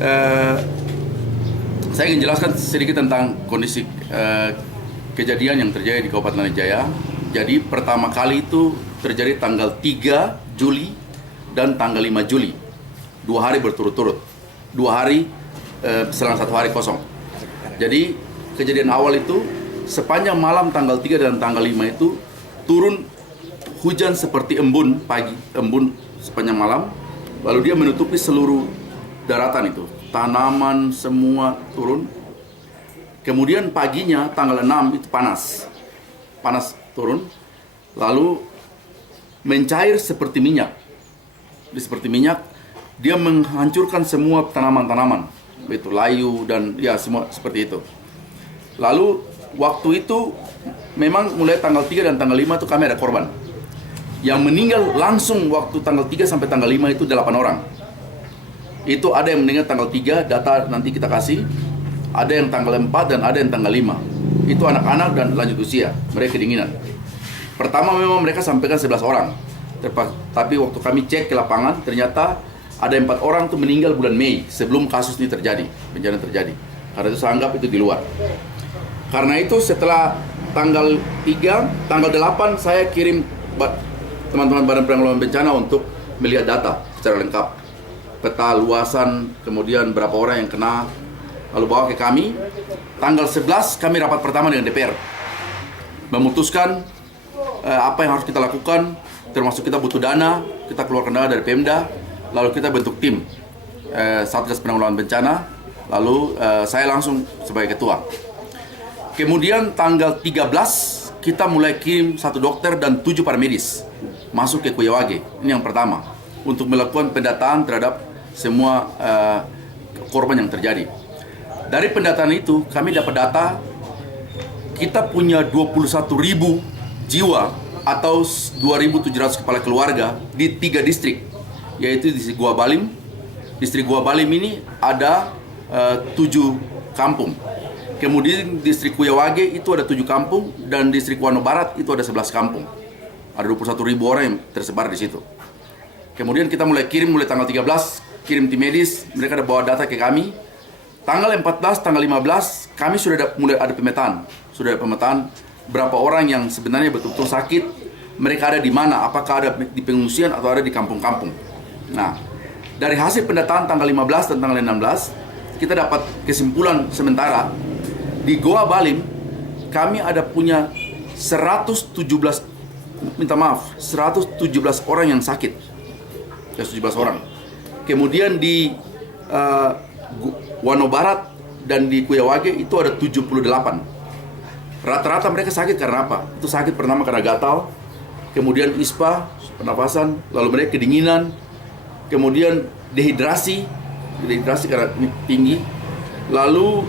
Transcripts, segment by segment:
eh, saya ingin jelaskan sedikit tentang kondisi kejadian yang terjadi di Kabupaten Lanai Jaya. Jadi pertama kali itu terjadi tanggal 3 Juli dan tanggal 5 Juli. 2 hari berturut-turut. 2 hari selang 1 hari kosong. Jadi kejadian awal itu sepanjang malam tanggal 3 dan tanggal 5 itu turun hujan seperti embun pagi, embun sepanjang malam. Lalu dia menutupi seluruh daratan itu. Tanaman semua turun. Kemudian paginya tanggal 6 itu panas. Panas turun. Lalu mencair seperti minyak. Seperti minyak, dia menghancurkan semua tanaman-tanaman. Itu layu dan ya semua seperti itu. Lalu waktu itu memang mulai tanggal 3 dan tanggal 5 itu kami ada korban. Yang meninggal langsung waktu tanggal 3 sampai tanggal 5 itu 8 orang. Itu ada yang meninggal tanggal 3, data nanti kita kasih. Ada yang tanggal 4 dan ada yang tanggal 5. Itu anak-anak dan lanjut usia, mereka kedinginan. Pertama memang mereka sampaikan 11 orang. Tapi waktu kami cek ke lapangan, ternyata ada 4 orang tuh meninggal bulan Mei sebelum kasus ini terjadi, bencana terjadi. Karena itu saya anggap itu di luar. Karena itu setelah tanggal 3, tanggal 8 saya kirim teman-teman Badan Penanggulangan Bencana untuk melihat data secara lengkap. Peta luasan, kemudian berapa orang yang kena, lalu bawa ke kami. Tanggal 11 kami rapat pertama dengan DPR. Memutuskan apa yang harus kita lakukan, termasuk kita butuh dana, kita keluarkan dana dari Pemda, lalu kita bentuk tim Satgas Penanggulangan Bencana, lalu saya langsung sebagai ketua. Kemudian tanggal 13 kita mulai kirim 1 dokter dan 7 paramedis masuk ke Kuyawage. Ini yang pertama, untuk melakukan pendataan terhadap semua korban yang terjadi. Dari pendataan itu kami dapat data kita punya 21.000 jiwa atau 2.700 kepala keluarga di 3 distrik, yaitu di Gua Balim. Distrik Gua Balim ini ada 7 kampung. Kemudian distrik Kuyawage itu ada 7 kampung dan distrik Wano Barat itu ada 11 kampung. Ada 21.000 orang yang tersebar di situ. Kemudian kita mulai kirim mulai tanggal 13, kirim tim medis, mereka ada bawa data ke kami. Tanggal 14, tanggal 15 kami sudah mulai ada pemetaan. Sudah ada pemetaan berapa orang yang sebenarnya betul-betul sakit, mereka ada di mana, apakah ada di pengungsian atau ada di kampung-kampung. Nah, dari hasil pendataan tanggal 15 dan tanggal 16, kita dapat kesimpulan sementara di Goa Balim kami ada punya 117 orang yang sakit. 117 orang. Kemudian di Wano Barat dan di Kuyawage itu ada 78. Rata-rata mereka sakit karena apa? Itu sakit pertama karena gatal, kemudian ispa, pernapasan, lalu mereka kedinginan, kemudian dehidrasi karena tinggi. Lalu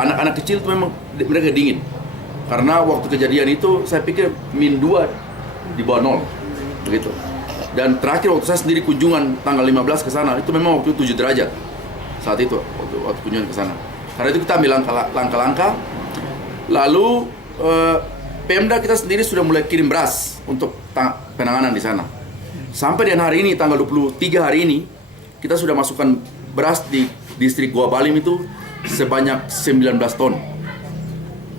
anak-anak kecil itu memang mereka dingin. Karena waktu kejadian itu saya pikir -2 di bawah 0 begitu. Dan terakhir waktu saya sendiri kunjungan tanggal 15 ke sana, itu memang waktu itu 7 derajat. Saat itu waktu kunjungan ke sana. Karena itu kita ambil langkah-langkah. Lalu Pemda kita sendiri sudah mulai kirim beras untuk penanganan di sana. Sampai dengan hari ini tanggal 23 hari ini kita sudah masukkan beras di distrik Gua Balim itu sebanyak 19 ton.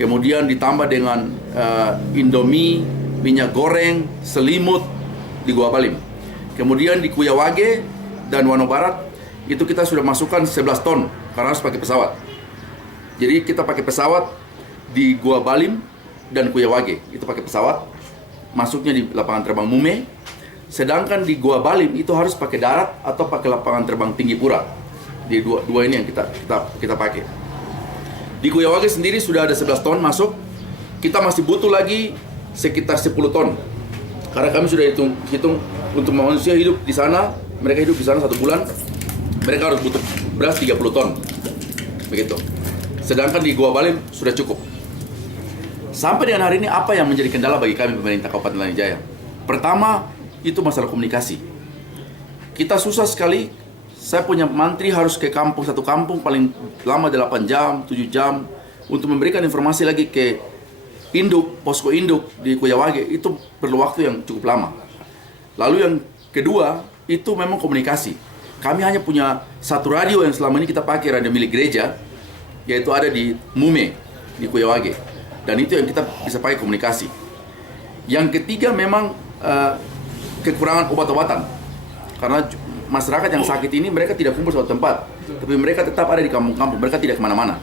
Kemudian ditambah dengan Indomie, minyak goreng, selimut di Gua Balim. Kemudian di Kuyawage dan Wano Barat itu kita sudah masukkan 11 ton karena harus pakai pesawat. Jadi kita pakai pesawat di Gua Balim dan Kuyawage itu pakai pesawat, masuknya di lapangan terbang Mume. Sedangkan di Gua Balim itu harus pakai darat atau pakai lapangan terbang Tinggi Pura. Di dua ini yang kita pakai. Di Kuyawage sendiri sudah ada 11 ton masuk. Kita masih butuh lagi sekitar 10 ton. Karena kami sudah hitung untuk manusia hidup di sana, mereka hidup di sana 1 bulan, mereka harus butuh beras 30 ton. Begitu. Sedangkan di Gua Balim sudah cukup. Sampai dengan hari ini apa yang menjadi kendala bagi kami pemerintah Kabupaten Lanai Jaya? Pertama, itu masalah komunikasi. Kita susah sekali. Saya punya mantri harus ke kampung, satu kampung paling lama 8 jam, 7 jam untuk memberikan informasi lagi ke induk, posko induk di Kuyawage. Itu perlu waktu yang cukup lama. Lalu yang kedua, itu memang komunikasi. kami hanya punya satu radio yang selama ini kita pakai, radio milik gereja, yaitu ada di Mume, di Kuyawage. Dan itu yang kita bisa pakai komunikasi. Yang ketiga memang kekurangan obat-obatan. Karena masyarakat yang sakit ini mereka tidak kumpul suatu tempat, tapi mereka tetap ada di kampung-kampung, mereka tidak kemana-mana.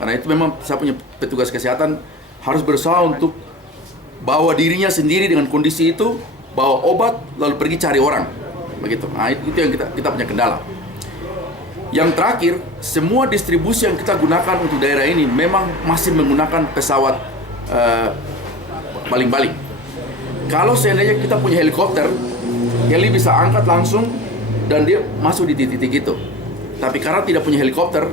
Karena itu memang saya punya petugas kesehatan harus berusaha untuk bawa dirinya sendiri dengan kondisi itu, bawa obat, lalu pergi cari orang, begitu. Nah, itu yang kita punya kendala. Yang terakhir, semua distribusi yang kita gunakan untuk daerah ini memang masih menggunakan pesawat baling-baling. Kalau seandainya kita punya helikopter, heli bisa angkat langsung dan dia masuk di titik-titik itu. Tapi karena tidak punya helikopter,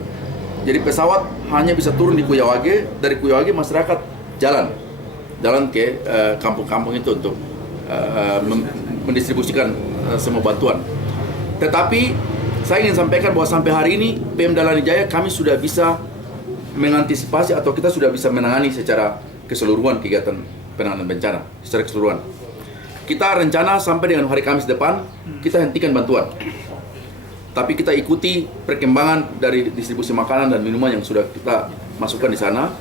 jadi pesawat hanya bisa turun di Kuyawage. Dari Kuyawage masyarakat jalan ke kampung-kampung itu untuk mendistribusikan semua bantuan. Tetapi saya ingin sampaikan bahwa sampai hari ini Pemda Lanijaya kami sudah bisa mengantisipasi atau kita sudah bisa menangani secara keseluruhan kegiatan penanganan bencana secara keseluruhan. Kita rencana sampai dengan hari Kamis depan kita hentikan bantuan. Tapi kita ikuti perkembangan dari distribusi makanan dan minuman yang sudah kita masukkan di sana,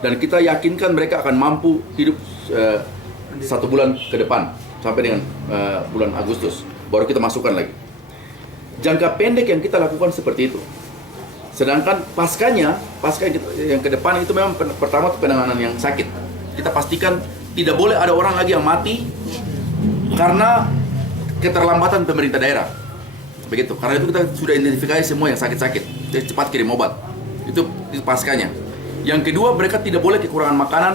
dan kita yakinkan mereka akan mampu hidup 1 bulan ke depan sampai dengan bulan Agustus, baru kita masukkan lagi. Jangka pendek yang kita lakukan seperti itu. Sedangkan pasca yang ke depan itu memang pertama penanganan yang sakit. Kita pastikan tidak boleh ada orang lagi yang mati karena keterlambatan pemerintah daerah. Begitu. Karena itu kita sudah identifikasi semua yang sakit-sakit. Jadi cepat kirim obat. Itu paskanya. Yang kedua, mereka tidak boleh kekurangan makanan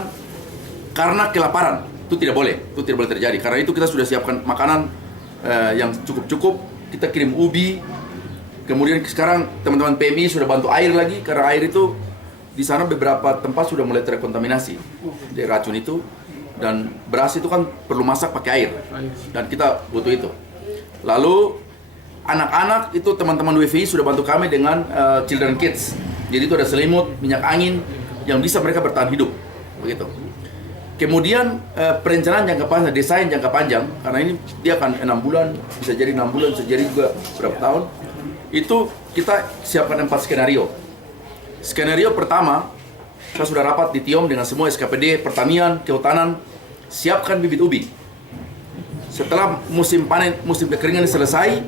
karena kelaparan. Itu tidak boleh terjadi. Karena itu kita sudah siapkan makanan yang cukup-cukup. Kita kirim ubi. Kemudian sekarang teman-teman PMI sudah bantu air lagi, karena air itu di sana beberapa tempat sudah mulai terkontaminasi dari racun itu, dan beras itu kan perlu masak pakai air dan kita butuh itu. Lalu anak-anak itu teman-teman WFI sudah bantu kami dengan children kits. Jadi itu ada selimut, minyak angin yang bisa mereka bertahan hidup, begitu. Kemudian perencanaan jangka panjang, desain jangka panjang, karena ini dia akan 6 bulan, bisa jadi 6 bulan, bisa jadi juga berapa tahun. Itu kita siapkan 4 skenario. Skenario pertama, saya sudah rapat di TIOM dengan semua SKPD, pertanian, kehutanan, siapkan bibit ubi. Setelah musim panen, musim kekeringan selesai,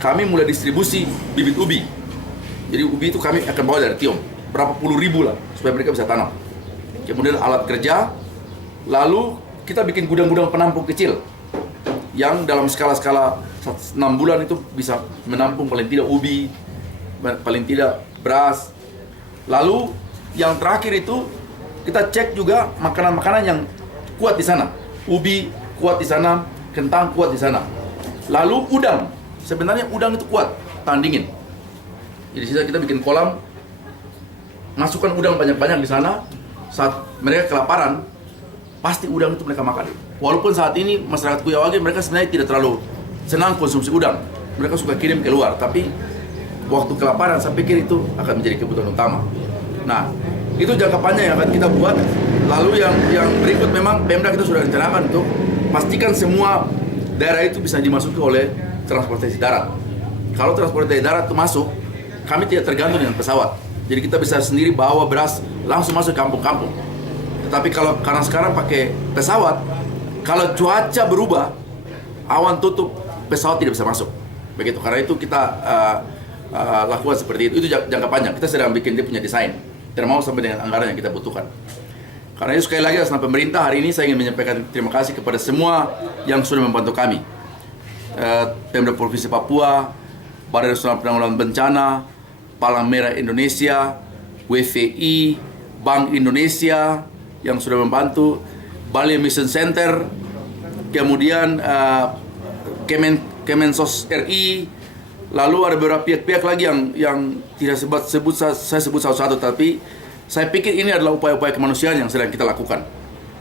kami mulai distribusi bibit ubi. Jadi ubi itu kami akan bawa dari TIOM, berapa puluh ribu lah, supaya mereka bisa tanam. Kemudian alat kerja, lalu kita bikin gudang-gudang penampung kecil, yang dalam skala-skala 6 bulan itu bisa menampung paling tidak ubi, paling tidak beras. Lalu yang terakhir itu kita cek juga makanan-makanan yang kuat di sana. Ubi kuat di sana, kentang kuat di sana. Lalu udang, sebenarnya udang itu kuat, tahan dingin. Jadi kita bikin kolam, masukkan udang banyak-banyak di sana. Saat mereka kelaparan, pasti udang itu mereka makan. Walaupun saat ini masyarakat Kuyawage mereka sebenarnya tidak terlalu senang konsumsi udang. Mereka suka kirim keluar, tapi waktu kelaparan saya pikir itu akan menjadi kebutuhan utama. Nah, itu jangka panjang yang akan kita buat. Lalu yang berikut memang Pemda kita sudah rencanakan untuk pastikan semua daerah itu bisa dimasuki oleh transportasi darat. Kalau transportasi darat itu masuk, kami tidak tergantung dengan pesawat. Jadi kita bisa sendiri bawa beras langsung masuk kampung-kampung. Tetapi karena sekarang pakai pesawat, kalau cuaca berubah, awan tutup, pesawat tidak bisa masuk. Begitu. Karena itu kita lakukan seperti itu. Itu jangka panjang. Kita sedang bikin dia punya desain. Dan mau sampai dengan anggaran yang kita butuhkan. Karena itu sekali lagi atas nama pemerintah, hari ini saya ingin menyampaikan terima kasih kepada semua yang sudah membantu kami. Pemda Provinsi Papua, Badan Nasional Penanggulangan Bencana, Palang Merah Indonesia, WFI, Bank Indonesia yang sudah membantu, Bali Mission Center, kemudian Kemensos RI, lalu ada beberapa pihak-pihak lagi yang tidak saya sebut satu-satu, tapi saya pikir ini adalah upaya-upaya kemanusiaan yang sedang kita lakukan.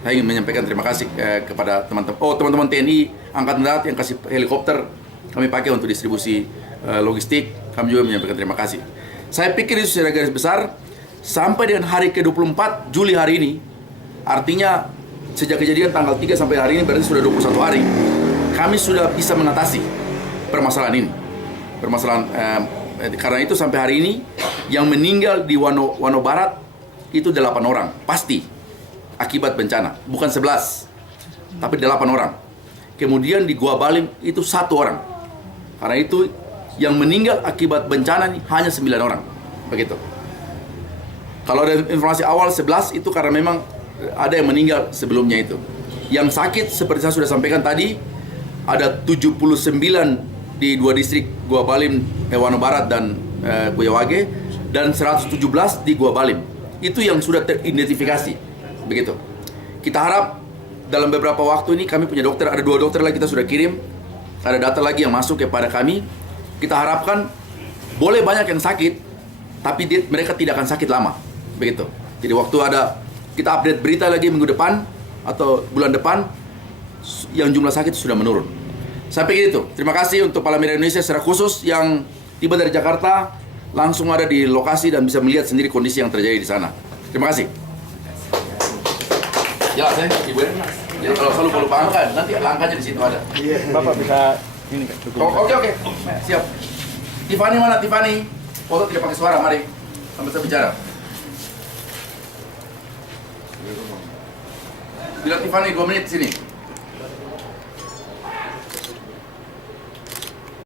Saya ingin menyampaikan terima kasih kepada teman-teman TNI Angkatan Darat yang kasih helikopter kami pakai untuk distribusi logistik. Kami juga menyampaikan terima kasih. Saya pikir itu secara garis besar sampai dengan hari ke-24 Juli hari ini, artinya sejak kejadian tanggal 3 sampai hari ini berarti sudah 21 hari, kami sudah bisa mengatasi permasalahan ini. permasalahan. Karena itu sampai hari ini yang meninggal di Wano Barat itu 8 orang pasti akibat bencana, bukan 11 tapi 8 orang. Kemudian di Gua Balim itu 1 orang. Karena itu yang meninggal akibat bencana ini hanya 9 orang. Begitu. Kalau ada informasi awal 11 itu karena memang ada yang meninggal sebelumnya itu. Yang sakit seperti saya sudah sampaikan tadi ada 79 di 2 distrik Gua Balim, Wano Barat dan Kuyawage, dan 117 di Gua Balim. Itu yang sudah teridentifikasi. Begitu. Kita harap dalam beberapa waktu ini kami punya dokter, ada 2 dokter lagi kita sudah kirim. Ada data lagi yang masuk kepada kami. Kita harapkan boleh banyak yang sakit, tapi mereka tidak akan sakit lama. Begitu. Jadi waktu ada kita update berita lagi minggu depan atau bulan depan, yang jumlah sakit sudah menurun. Sampai gitu. Terima kasih untuk Palang Merah Indonesia secara khusus yang tiba dari Jakarta, langsung ada di lokasi dan bisa melihat sendiri kondisi yang terjadi di sana. Terima kasih. Jelas ya, Ibu. Jadi kalau selalu lupa angka, nanti angkanya di situ ada. Iya. Bapak bisa ini kan? Oke. Siap. Tiffany mana Tiffany? Foto tidak pakai suara, mari. Sampai saya bicara. Bilang Tiffany 2 menit sini.